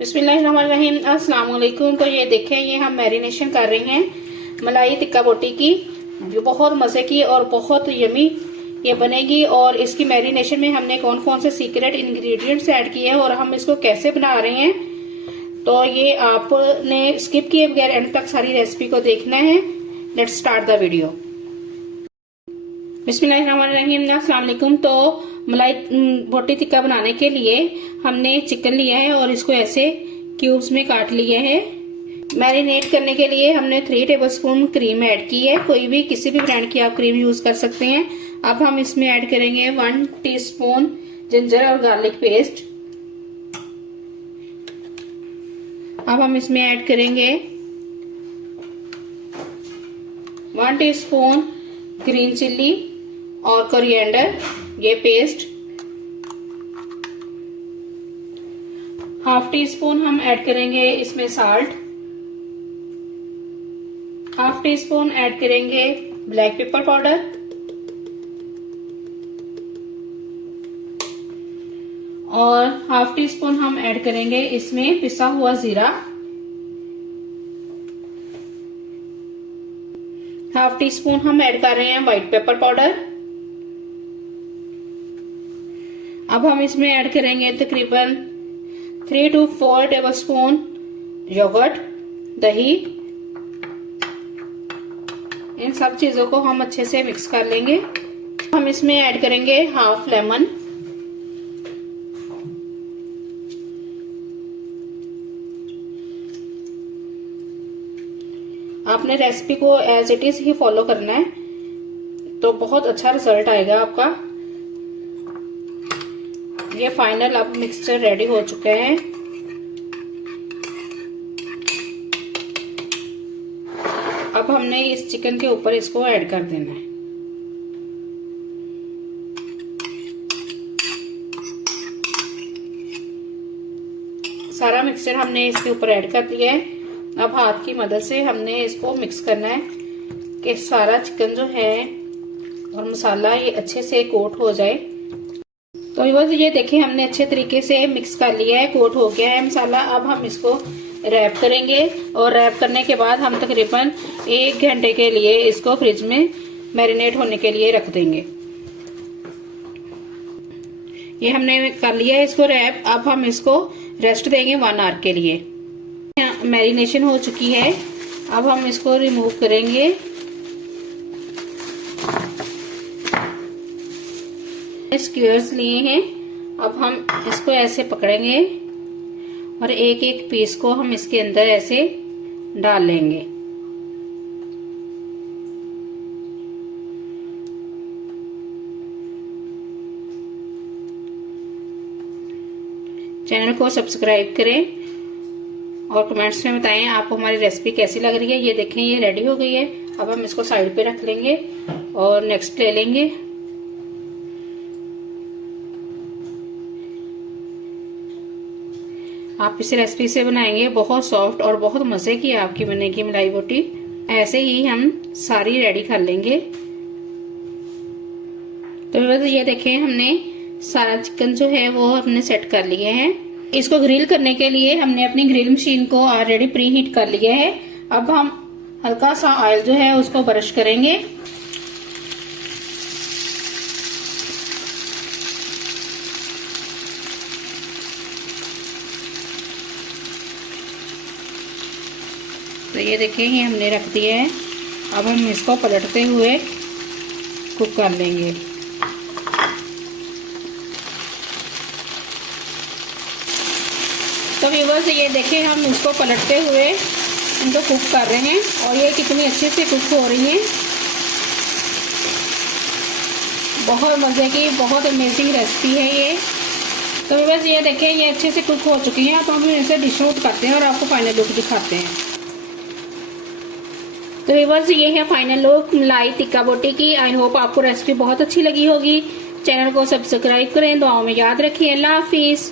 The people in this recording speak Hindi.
बिस्मिल्लाहिर्रहमानिर्रहीम। अस्सलाम वालेकुम। तो ये देखें, ये हम मैरिनेशन कर रहे हैं मलाई टिक्का बोटी की, जो बहुत मजे की और बहुत यमी ये बनेगी। और इसकी मैरिनेशन में हमने कौन कौन से सीक्रेट इंग्रेडिएंट्स ऐड किए हैं और हम इसको कैसे बना रहे हैं, तो ये आपने स्किप किए बगैर एंड तक सारी रेसिपी को देखना है। Let's start the video. बिस्मिल्लाहिर्रहमानिर्रहीम। अस्सलाम वालेकुम। तो मलाई बोटी टिक्का बनाने के लिए हमने चिकन लिया है और इसको ऐसे क्यूब्स में काट लिए हैं। मैरिनेट करने के लिए हमने 3 टेबलस्पून क्रीम ऐड की है। कोई भी किसी भी ब्रांड की आप क्रीम यूज कर सकते हैं। अब हम इसमें ऐड करेंगे 1 टीस्पून जिंजर और गार्लिक पेस्ट। अब हम इसमें ऐड करेंगे 1 टीस्पून ग्रीन चिल्ली और कोरिएंडर, ये पेस्ट। 1/2 टीस्पून हम ऐड करेंगे इसमें साल्ट। 1/2 टीस्पून ऐड करेंगे ब्लैक पेपर पाउडर। और 1/2 टीस्पून हम ऐड करेंगे इसमें पिसा हुआ जीरा। 1/2 टीस्पून हम ऐड कर रहे हैं व्हाइट पेपर पाउडर। अब हम इसमें ऐड करेंगे तकरीबन 3 to 4 टेबलस्पून योगर्ट, दही। इन सब चीजों को हम अच्छे से मिक्स कर लेंगे। हम इसमें ऐड करेंगे 1/2 लेमन। आपने रेसिपी को एज इट इज ही फॉलो करना है, तो बहुत अच्छा रिजल्ट आएगा आपका। ये फाइनल अब मिक्सचर रेडी हो चुके हैं। अब हमने इस चिकन के ऊपर इसको ऐड कर देना है। सारा मिक्सचर हमने इसके ऊपर ऐड कर दिया है। अब हाथ की मदद से हमने इसको मिक्स करना है कि सारा चिकन जो है और मसाला ये अच्छे से कोट हो जाए। तो ये देखिए, हमने अच्छे तरीके से मिक्स कर लिया है, कोट हो गया है मसाला। अब हम इसको रैप करेंगे और रैप करने के बाद हम तकरीबन 1 घंटे के लिए इसको फ्रिज में मैरिनेट होने के लिए रख देंगे। ये हमने कर लिया है इसको रैप। अब हम इसको रेस्ट देंगे 1 आवर के लिए। मैरिनेशन हो चुकी है। अब हम इसको रिमूव करेंगे। स्क्वेयर्स लिए हैं। अब हम इसको ऐसे पकड़ेंगे और एक एक पीस को हम इसके अंदर ऐसे डाल लेंगे। चैनल को सब्सक्राइब करें और कमेंट्स में बताएं आपको हमारी रेसिपी कैसी लग रही है। ये देखें, ये रेडी हो गई है। अब हम इसको साइड पे रख लेंगे और नेक्स्ट ले लेंगे। आप इस रेसिपी से बनाएंगे, बहुत सॉफ्ट और बहुत मजे की आपकी बनेगी मलाई बोटी। ऐसे ही हम सारी रेडी कर लेंगे। तो ये देखें, हमने सारा चिकन जो है वो हमने सेट कर लिया है। इसको ग्रिल करने के लिए हमने अपनी ग्रिल मशीन को ऑलरेडी प्री हीट कर लिया है। अब हम हल्का सा ऑयल जो है उसको ब्रश करेंगे। तो ये देखिए, ये हमने रख दिया है। अब हम इसको पलटते हुए कुक कर लेंगे। तो व्यूअर्स, ये देखिए, हम इसको पलटते हुए इनको कुक कर रहे हैं और ये कितनी अच्छे से कुक हो रही है। बहुत मजे की, बहुत अमेजिंग रेसिपी है ये। तो व्यूअर्स, ये देखिए, ये अच्छे से कुक हो चुकी है। अब हम इसे डिश आउट करते हैं और आपको फाइनल लुक दिखाते हैं। तो व्यूअर्स, ये है फाइनल लुक मलाई टिक्का बोटी की। आई होप आपको रेसिपी बहुत अच्छी लगी होगी। चैनल को सब्सक्राइब करें, दुआओं में याद रखिए। अल्लाह हाफिज।